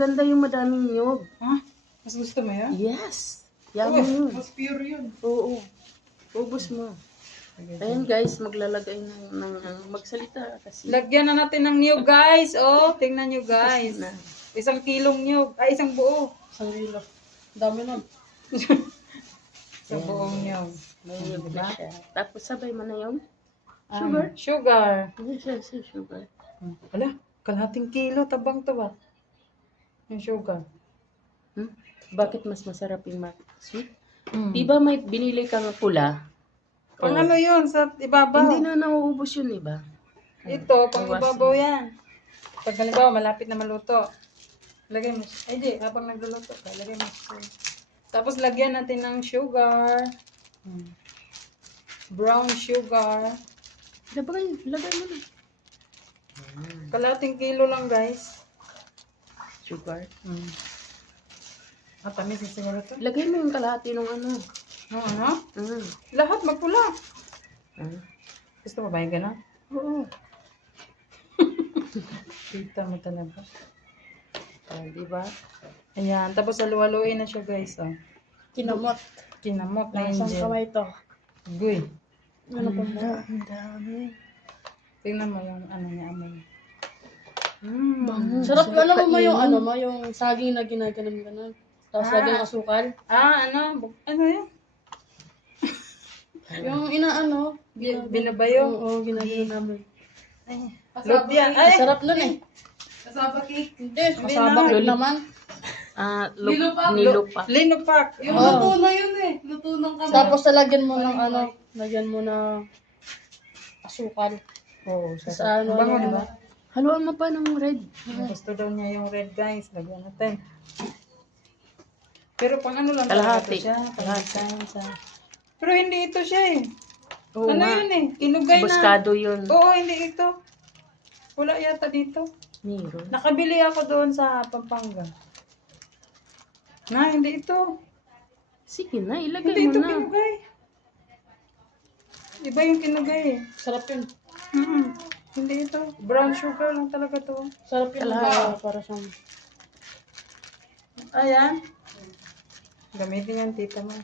maganda yung madaming niyog. Ha? Mas gusto mo yan? Yes. Yummy yun. Mas pure yun. Oo. Ubus mo. Ayan guys, maglalagay magsalita kasi. Lagyan na natin ng niyog, guys. Oh, tingnan nyo, guys. Na. 1 kilong niyog. Ay, 1 buo. 1 kilo. Dami nun. 1 buong niyog. May niyog na siya. Tapos sabay mo na yung Sugar? Sugar. Yes, yes, yes, sugar. Wala, kalahating kilo. Tabang to ba? Yung sugar. Hmm? Bakit mas masarap yung sweet? Mm. Di ba may binili kang pula? Pang ano yun? Sa ibabaw? Hindi na nauubos yun, iba. Ito, pang Bawasan. ibabaw yan. Pag halimbawa, malapit na maluto. Lagay mo. Ay, di. Habang nagluluto ka, lagay mo. Tapos, lagyan natin ng sugar. Brown sugar. Lagay mo na. Kalating kilo lang, guys. Sugar. Tamis yung siguro to. Lagay mo yung kalahati ng ano. Ano? Mm. Lahat magpula. Ah. Gusto mo ba yung gano'n? Oo. Kita mo talaga. Di ba? Ayan. Tapos, halu-haluin na siya, guys. Oh. Kinamot. Kinamot na Lasang angel. kamay to. Guy. Ano pa ba? Ang dami. Tingnan mo yung ano niya, amoy. Bango. Sarap ka naman mo yung kainin. ano mo, yung saging na ginaganon-ganon. Tapos lagyan ng asukal. Ano? Ano yun? Yung inaano. Binabayo? Oo, ginaganon namin. Ay. Lobya. Ay! Sarap nun eh. Kasaba cake. Hindi, kasabak naman. Nilupa. Linupak. Yung luto na yun eh. Luto ng kamay. Tapos lagyan mo ng ano, lagyan mo ng asukal. Oo. Sa ano, Bango, ano, di ba? Haluan mo pa ng red. Gusto daw niya yung red, guys. Lagyan natin. Pero pang ano lang Kalahati. talaga siya. Kalahati. Pero hindi ito siya eh. Oo Ano nga. yun eh? Tinugay na. Buskado yun. Oo, hindi ito. Wala yata dito. Meron. Nakabili ako doon sa Pampanga. Na, hindi ito. Sige na, ilagay Hindi mo ito na. kinugay. Iba yung kinugay eh. Sarap yun. Hindi ito. Brown sugar lang talaga to. Sarap yun. Para sa Ayan. Gamitin yan, tita mo.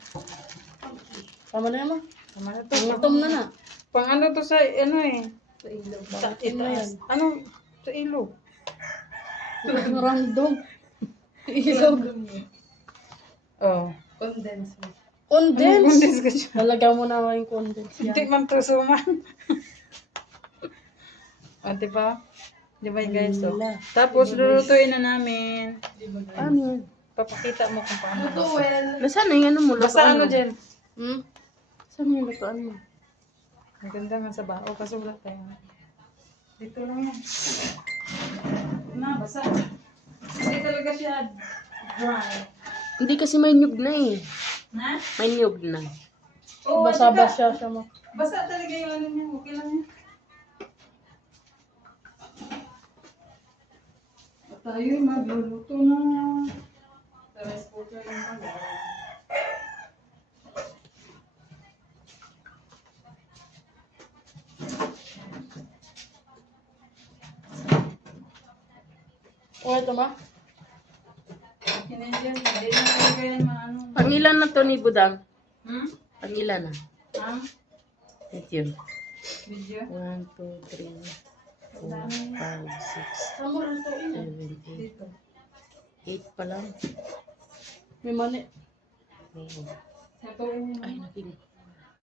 tama na naman. Tama na to. Gutom na na. Pang ano to sa, ano eh. Sa ilog. Sa Itim na yan. itaas. Ano? Sa ilog. Random. Ilog. Oh. Condense. Condense. Condense ka siya. Lalagyan mo na yung condense yan. Hindi man to suman. O, diba? Diba guys? So, tapos lulutuin na namin. Ano yan? Papakita mo kung paano. Nasaan na yung ano mo? Basta lutuan ano mo? dyan? Saan yung lutuan mo? Ang ganda nga sa bao. Kaso wala tayo. Dito lang yan. Na, basa. Hindi talaga siya dry. Hindi kasi may nyug na eh. Na? May nyug na. Oo, Basa-basa siya mo. basa talaga yung ano niya. Okay lang yan. At tayo magluluto na. Sa rice cooker lang pala. O, ito ma. Kinendiyan, hindi na talaga yan maano. Pangilan na to ni Budang? Hmm? Pangilan na? Ha? Thank you. Video? 1, 2, 3, 4, 5, 6, Tama rin ito. 7, Dito. 8 pa lang. May mani. Oo. Ito yun. Ay, naking.